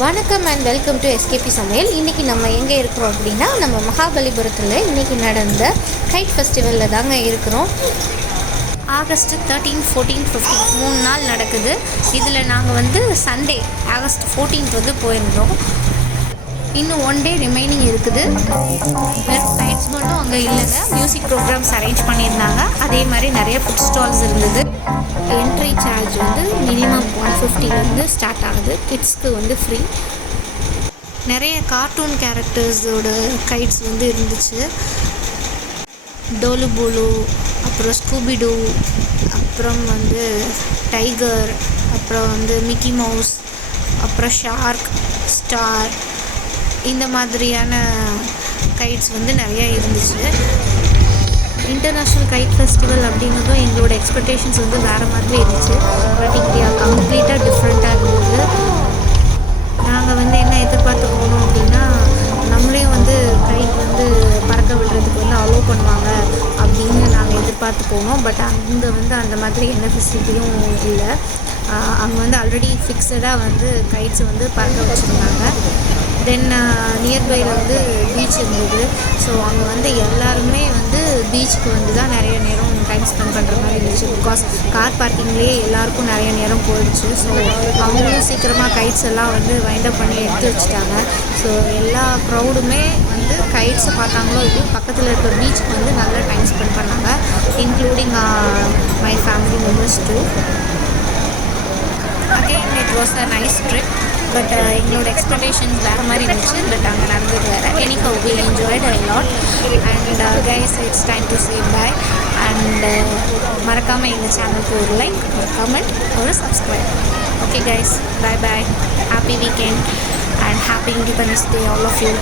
வணக்கம் and welcome to SKP சமையல். இன்றைக்கி நம்ம எங்கே இருக்கிறோம் அப்படின்னா, நம்ம மகாபலிபுரத்தில் இன்றைக்கி நடந்த கைட் ஃபெஸ்டிவலில் தாங்க இருக்கிறோம். ஆகஸ்ட் 13, 14, 15 3 நாள் நடக்குது. இதில் நாங்கள் சண்டே ஆகஸ்ட் 14 போயிருந்தோம். இன்னும் 1 டே ரிமைனிங் இருக்குது. வெறும் கைட்ஸ் மட்டும் அங்கே இல்லைங்க, மியூசிக் ப்ரோக்ராம்ஸ் அரேஞ்ச் பண்ணியிருந்தாங்க. அதே மாதிரி நிறைய ஃபுட் ஸ்டால்ஸ் இருந்தது. என்ட்ரி சார்ஜ் மினிமம் 150 ஸ்டார்ட் ஆகுது. கிட்ஸ்க்கு ஃப்ரீ. நிறைய கார்ட்டூன் கேரக்டர்ஸோட கைட்ஸ் இருந்துச்சு. டோலு போலு, அப்புறம் ஸ்கூபிடூ, அப்புறம் டைகர், அப்புறம் மிக்கி மவுஸ், அப்புறம் ஷார்க், ஸ்டார், இந்த மாதிரியான கைட்ஸ் நிறையா இருந்துச்சு. இன்டர்நேஷ்னல் கைட் ஃபெஸ்டிவல் அப்படின்னதும் எங்களோட எக்ஸ்பெக்டேஷன்ஸ் வேறு மாதிரி இருந்துச்சு. பட் இங்கே கம்ப்ளீட்டாக டிஃப்ரெண்ட்டாக இருந்தது. நாங்கள் என்ன எதிர்பார்த்து போனோம் அப்படின்னா, நம்மளையும் கைட் பறக்க விடுறதுக்கு அலோவ் பண்ணுவாங்க அப்படின்னு நாங்கள் எதிர்பார்த்து போனோம். பட் அங்கே அந்த மாதிரி எந்த ஃபெசிலிட்டியும் இல்லை. அங்கே ஆல்ரெடி ஃபிக்ஸடாக கைட்ஸ் பறக்க வச்சுருந்தாங்க. தென் நியர்பையில் பீச் இருந்தது. ஸோ அங்கே எல்லாருமே பீச்சுக்கு தான் நிறைய நேரம் டைம் ஸ்பெண்ட் பண்ணுற மாதிரி இருந்துச்சு. பிகாஸ் கார் பார்க்கிங்லேயே எல்லாருக்கும் நிறைய நேரம் போயிடுச்சு. ஸோ அவங்களும் சீக்கிரமாக கைட்ஸ் எல்லாம் வைண்ட் அப் பண்ணி எடுத்து வச்சுட்டாங்க. ஸோ எல்லா க்ரௌடுமே கைட்ஸை பார்த்தாங்களோ இல்லையோ பக்கத்தில் இருக்கிற பீச்சுக்கு நல்லா டைம் ஸ்பெண்ட் பண்ணாங்க, including my family members too. Again it was a nice trip. But எங்களோட எக்ஸ்பெக்டேஷன்ஸ் வேறு மாதிரி இருந்துச்சு. பட் அங்கே நடந்தது வேறு. Anyhow we enjoyed a lot. And guys, it's time to say bye. And மறக்காமல் எங்கள் சேனலுக்கு ஒரு லைக், ஒரு கமெண்ட், ஒரு subscribe. Okay guys, bye bye. Happy weekend and happy independence day all of you.